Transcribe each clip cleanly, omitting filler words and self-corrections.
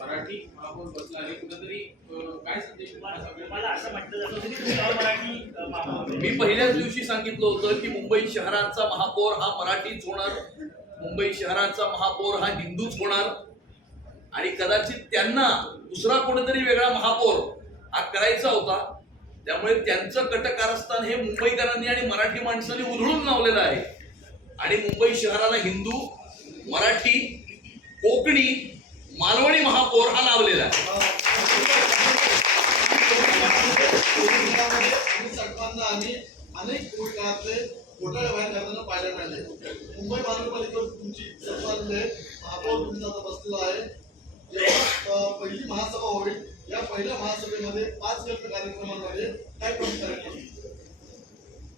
मराठी महापौर बसला आहे कुठेतरी काय संदेश मला असं म्हटलं जातं की तुम्ही मराठी महापौर. मी पहिल्याच दिवशी सांगितलं होतं की मुंबई शहराचा महापौर हा मराठीच होणार, मुंबई शहराचा महापौर हा हिंदूच होणार आणि कदाचित त्यांना दुसरा कोणीतरी वेगळा महापौर हा करायचा होता. त्यामुळे त्यांचं कटकारस्थान हे मुंबईकरांनी आणि मराठी माणसांनी उधळून लावलेलं आहे आणि मुंबई शहराला हिंदू, मराठी, कोकणी, मालवणी महापौर हा लावलेला आहे. सरकारनं आणि अनेक काळातले घोटाळे बाहेर करताना पाहायला मिळाले. मुंबई महानगरपालिकेवर तुमची सरकारने महापौर तुमचा आता बसलेला आहे. जेव्हा पहिली महासभा होईल या पहिल्या महासभेमध्ये 5 कार्यक्रमांमध्ये काय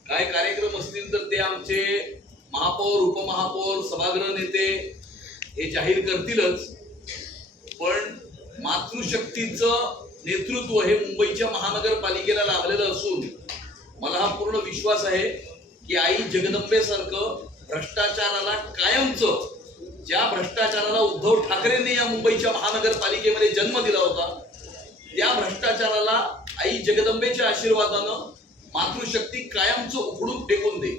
काय कार्यक्रम असतील तर ते आमचे महापौर, उपमहापौर, सभागृह नेते हे जाहीर करतीलच. पण मातृशक्तीचं नेतृत्व हे मुंबईच्या महानगरपालिकेला लाभलेलं असून मला हा पूर्ण विश्वास आहे की आई जगदंबेसारखं भ्रष्टाचाराला कायमचं, ज्या भ्रष्टाचाराला उद्धव ठाकरेंनी या मुंबईच्या महानगरपालिकेमध्ये जन्म दिला होता, त्या भ्रष्टाचाराला आई जगदंबेच्या आशीर्वादानं मातृशक्ती कायमचं उखडून फेकून दे.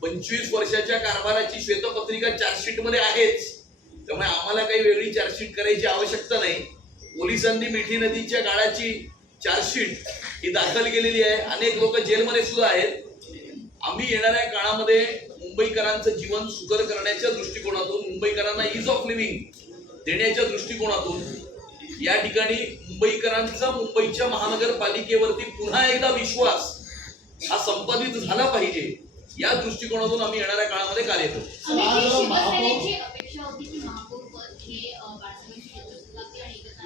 25 वर्षाच्या कारभाराची श्वेतपत्रिका चार्जशीट मध्ये आहेच, त्यामुळे आम्हाला काही वेगळी चार्जशीट करायची आवश्यकता नाही. पोलिसांनी मिठी नदीच्या गाळाची चार्जशीट ही दाखल केलेली आहे. अनेक लोक जेलमध्ये सुद्धा आहेत. आम्ही येणाऱ्या काळामध्ये मुंबईकरांचं जीवन सुकर करण्याच्या दृष्टिकोनातून, मुंबईकरांना इज ऑफ लिव्हिंग देण्याच्या दृष्टिकोनातून या ठिकाणी मुंबईकरांचा मुंबईच्या महानगरपालिकेवरती पुन्हा एकदा विश्वास हा संपादित झाला पाहिजे या दृष्टिकोनातून आम्ही येणाऱ्या काळामध्ये कार्य करू. शिवसेनेची अपेक्षा होती की महापौर पद हे बाळासाहेबांची नेतृत्वाखाली आणि एकत्र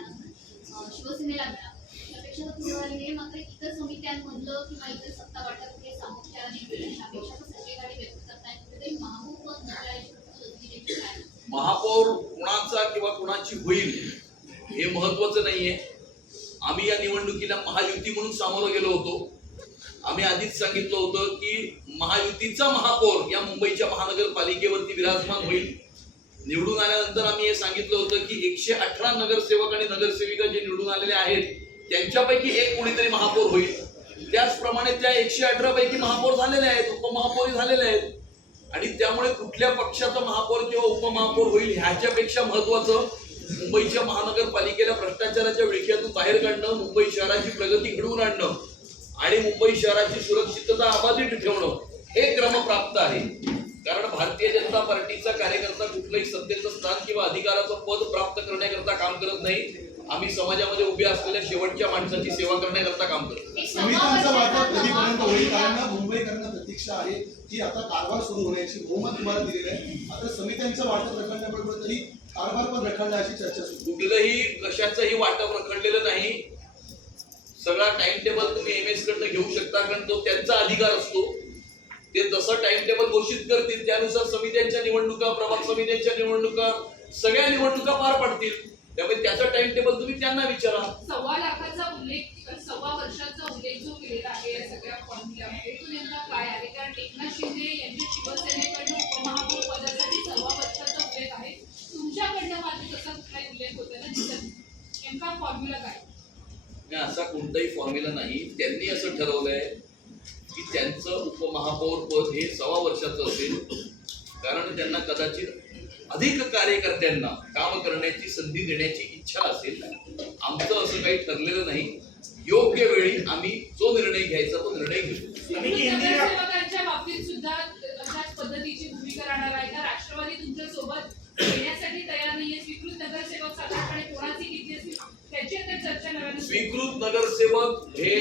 शिवसेनेला मिळावं. अपेक्षा तर पूर्ण झाली नाही, मात्र इतर समित्यांमधलं किंवा इतर सत्ता वाटप हे सामोपचाराने मिळेल अपेक्षा तर सगळीकडे व्यक्त करतायत. कुठेतरी महापौर पद नसल्याची महापौर कुणाचा किंवा कुणाची होईल हे महत्वाचं नाहीये. आम्ही या निवडणुकीला महायुती म्हणून सामोरं गेलो होतो. आम्ही आधीच सांगितलं होतं की महायुतीचा महापौर या मुंबईच्या महानगरपालिकेवरती विराजमान होईल. निवडून आल्यानंतर आम्ही हे सांगितलं होतं की 118 नगरसेवक आणि नगरसेविका जे निवडून आलेले आहेत त्यांच्यापैकी एक कोणीतरी महापौर होईल. त्याचप्रमाणे त्या 118 पैकी महापौर झालेले आहेत, उपमहापौर झालेले आहेत आणि त्यामुळे कुठल्या पक्षाचा महापौर किंवा उपमहापौर होईल ह्याच्यापेक्षा महत्वाचं मुंबईच्या महानगरपालिकेला भ्रष्टाचाराच्या विळख्यातून बाहेर काढणं, मुंबई शहराची प्रगती घडवून आणणं आणि मुंबई शहराची सुरक्षितता अबाधित ठेवणं हे क्रमप्राप्त आहे. कारण भारतीय जनता पार्टीचा कार्यकर्ता कुठलंही सत्तेचं स्थान किंवा अधिकाराचं पद प्राप्त करण्याकरता काम करत नाही. आम्ही समाजामध्ये उभ्या असलेल्या शेवटच्या माणसाची सेवा करण्याकरता काम करतो. समित्यांचं वाटप कधीपर्यंत होईल? कारण मुंबईकरांना प्रतीक्षा आहे की आता कारभार सुरू होण्याची बहुमत तुम्हाला दिलेलं आहे. आता समित्यांचं वाटप रखडण्याबरोबर तरी कारभार पण रखडला अशी चर्चा सुरू. कुठलंही कशाचंही वाटप रखडलेलं नाही. सगळा टाइम टेबल तुम्ही MS कडनं घेऊ शकता, कारण तो त्यांचा अधिकार असतो. ते जसं टाइम टेबल घोषित करतील त्यानुसार समित्यांच्या निवडणुका, प्रभाग समित्यांच्या निवडणुका, सगळ्या निवडणुका पार पडतील. त्यामुळे त्याचा टाइम टेबल तुम्ही त्यांना विचारा. 1.25 लाखाचा उल्लेख, 1.25 वर्षाचा उल्लेख जो केलेला आहे या सगळ्या फॉर्म्युल्यामध्ये तो नेमका काय आहे? कारण एकनाथ शिंदे यांच्या शिवसेनेकडनं उपमहापौर पदासाठी 1.25 वर्षाचा उल्लेख आहे. तुमच्याकडनं मात्र तसा कुठलाही उल्लेख होता ना दिसत. नेमका फॉर्म्युला काय? असा कोणताही फॉर्म्युला नाही. त्यांनी असं ठरवलंय की त्यांचं उपमहापौर पद हे 1.25 वर्षाचं असेल, कारण त्यांना कदाचित अधिक कार्यकर्त्यांना काम करण्याची संधी देण्याची इच्छा असेल. आमचं असं काही ठरलेलं नाही. योग्य वेळी आम्ही जो निर्णय घ्यायचा तो निर्णय घेऊ. नगरसेवकांच्या बाबतीत सुद्धा अशाच पद्धतीची भूमिका राहणार आहे का? राष्ट्रवादी तुमच्या सोबत येण्यासाठी तयार नाहीये. स्वीकृत नगरसेवक साधारणपणे कोणाची किती असतील त्याची आता चर्चा नव्याने. स्वीकृत नगरसेवक हे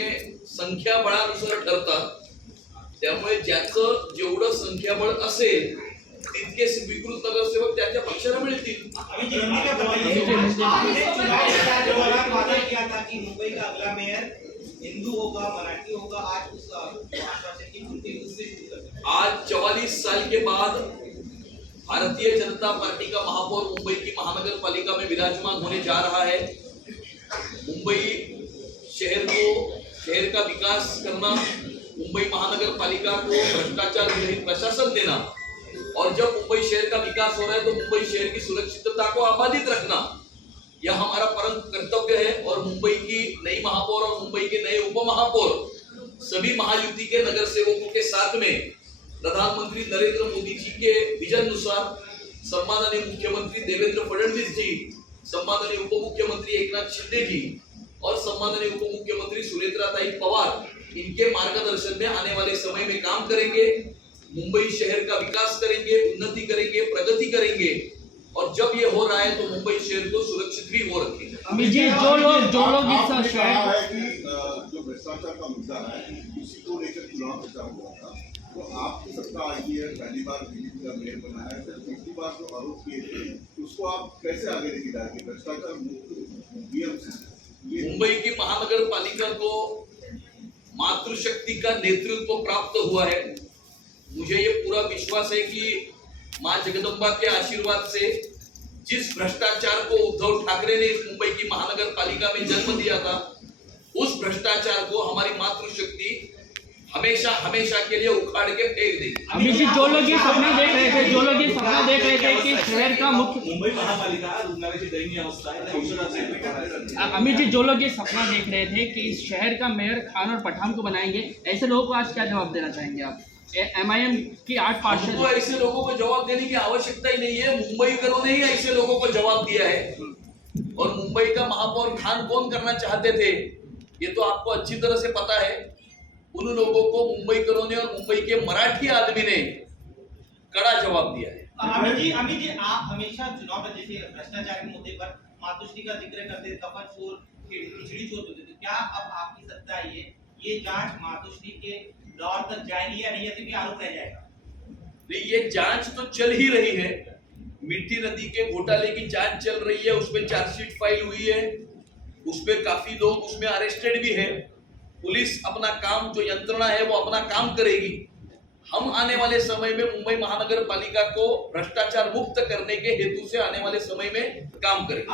संख्याबळानुसार ठरतात. त्यामुळे ज्याचं जेवढं संख्याबळ असेल तितके स्वीकृत नगरसेवक त्याच्या पक्षाला मिळतील. मुंबई का अगला मेयर हिंदू होगा, मराठी होगा. आज उस आश्वासन की पूर्ति उससे शुरू करते हैं. आज 44 साल के बाद भारतीय जनता पार्टी का महापौर मुंबई की महानगरपालिका में विराजमान होने जा रहा है. मुंबई शहर का विकास करना, मुंबई महानगर पालिका को भ्रष्टाचार रहित प्रशासन देना, और जब मुंबई शहर का विकास हो रहा है तो मुंबई शहर की सुरक्षितता को आबादित रखना, यह हमारा परम कर्तव्य है। और मुंबई की नई महापौर और मुंबई के नए उप महापौर सभी महायुति के नगर सेवकों के साथ में प्रधानमंत्री नरेंद्र मोदी जी के विजन अनुसार सम्माननीय मुख्यमंत्री देवेंद्र फडणवीस जी, सम्माननीय उप मुख्यमंत्री एकनाथ शिंदे जी और सम्माननीय उप मुख्यमंत्री सुनेत्राताई पवार, इनके मार्गदर्शन में आने वाले समय में काम करेंगे। मुंबई शहर का विकास करेंगे, उन्नति करेंगे, प्रगति करेंगे, और जब ये हो रहा है तो मुंबई शहर को सुरक्षित भी वो रखेंगे। अमित जी, जो लोग इस आपने शहर कहा है कि जो भ्रष्टाचार का मुद्दा है उसी को लेकर चुनाव प्रचार हुआ था, तो आपकी सत्ता आई है, पहली बार बीजेपी का मेयर बना है, फिर पिछली बार जो आरोप किए थे उसको आप कैसे आगे लेके जाएंगे? भ्रष्टाचार मुक्त बीएमसी, मुंबई की महानगर पालिका को मातृशक्ति का नेतृत्व प्राप्त हुआ है। मुझे ये पूरा विश्वास है कि मां जगदम्बा के आशीर्वाद से जिस भ्रष्टाचार को उद्धव ठाकरे ने इस मुंबई की महानगर पालिका में जन्म दिया था, उस भ्रष्टाचार को हमारी मातृशक्ति हमेशा हमेशा के लिए उखाड़ के फेंक देगी। अमित जी, जो लोग ये सपना देख रहे थे कि शहर का मुख्य मुंबई महापालिका रुग्णालयाची दयनीय अवस्था आहे, औषधाचे अमित जी, जो लोग ये सपना देख रहे थे कि इस शहर का मेयर खान और पठान को बनाएंगे, ऐसे लोगों को आज क्या जवाब देना चाहेंगे आप? MIM की 8 हमको पार्षद ऐसे लोगों को जवाब देने की आवश्यकता ही नहीं है। मुंबईकरों ने ही ऐसे लोगों को जवाब दिया है, और मुंबई का महापौर खान कौन करना चाहते थे ये तो आपको अच्छी तरह से पता है। उन लोगों को मुंबईकरों ने और मुंबई के मराठी आदमी ने कड़ा जवाब दिया है। अमित जी, आप हमेशा चुनाव में जैसे भ्रष्टाचार के मुद्दे पर मातोश्री का जिक्र करते थे, कफन चोर, खिचड़ी चोर होते थे, क्या अब आपकी सत्ता आई है, ये जांच मातोश्री के दौर तक जाएगी या नहीं, या सिर्फ आरोप रह जाएगा? नहीं, ये जांच तो चल ही रही है। मिट्टी नदी के घोटाले की जांच चल रही है, उसमें चार्जशीट फाइल हुई है, उसमें काफी लोग उसमें अरेस्टेड भी है। पुलिस अपना काम, जो यंत्रणा है वो अपना काम करेगी। हम आने वाले समय में मुंबई महानगर पालिका को भ्रष्टाचार मुक्त करने के हेतु से आने वाले समय में काम करेंगे।